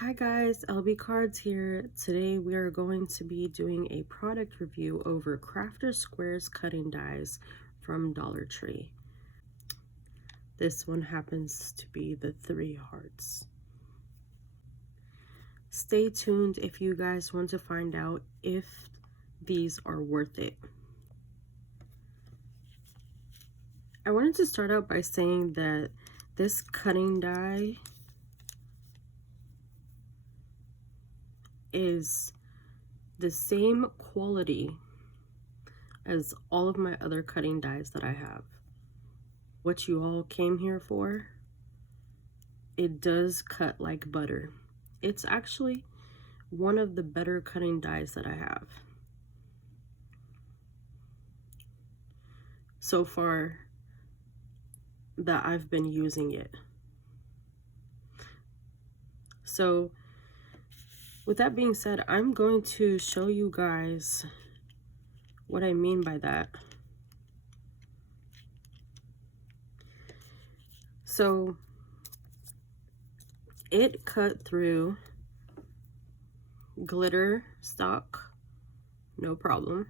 Hi guys, LB Cards here. Today we are going to be doing a product review over Crafter Squares cutting dies from Dollar Tree. This one happens to be the 3 hearts. Stay tuned if you guys want to find out if these are worth it. I wanted to start out by saying that this cutting die is the same quality as all of my other cutting dies that I have. What you all came here for, it does cut like butter. It's actually one of the better cutting dies that I have so far that I've been using it. So with that being said, I'm going to show you guys what I mean by that. So it cut through glitter stock, no problem.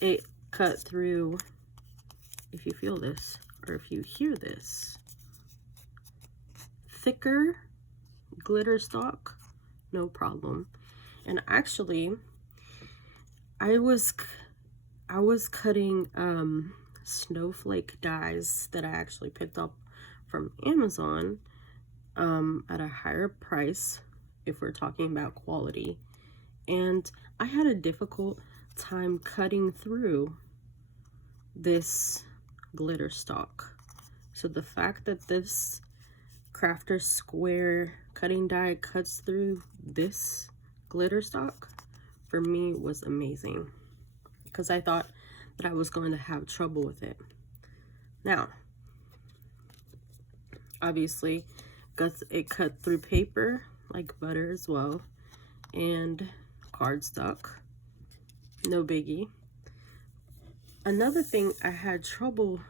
It cut through, if you feel this or if you hear this, thicker glitter stock, no problem. And actually I was cutting snowflake dies that I actually picked up from Amazon at a higher price if we're talking about quality, and I had a difficult time cutting through this glitter stock. So the fact that this Crafter Square cutting die cuts through this glitter stock for me was amazing, because I thought that I was going to have trouble with it. Now, obviously, it cut through paper like butter as well, and cardstock, no biggie. Another thing I had trouble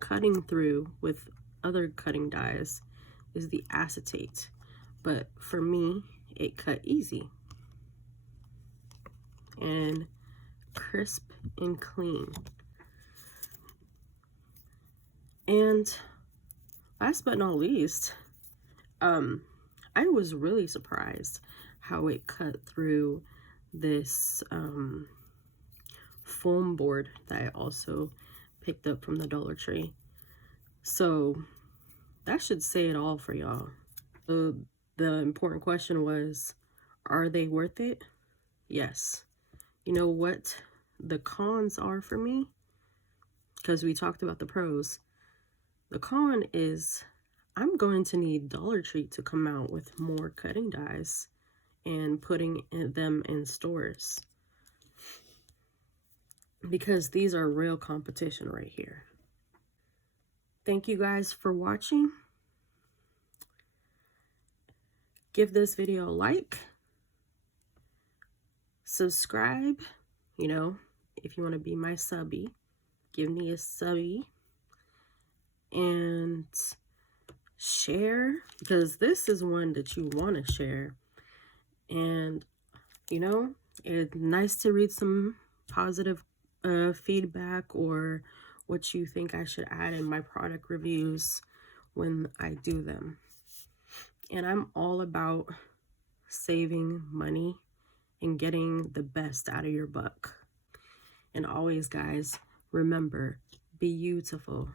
cutting through with other cutting dies is the acetate, but for me, it cut easy and crisp and clean. And last but not least, I was really surprised how it cut through this foam board that I also picked up from the Dollar Tree. So that should say it all for y'all. The important question was, are they worth it? Yes. You know what the cons are for me? Because we talked about the pros. The con is I'm going to need Dollar Tree to come out with more cutting dies and putting them in stores, because these are real competition right here. Thank you guys for watching. Give this video a like, subscribe, you know, if you want to be my subby, give me a subby, and share, because this is one that you want to share. And you know, it's nice to read some positive feedback or what you think I should add in my product reviews when I do them. And I'm all about saving money and getting the best out of your buck. And always, guys, remember, be beautiful.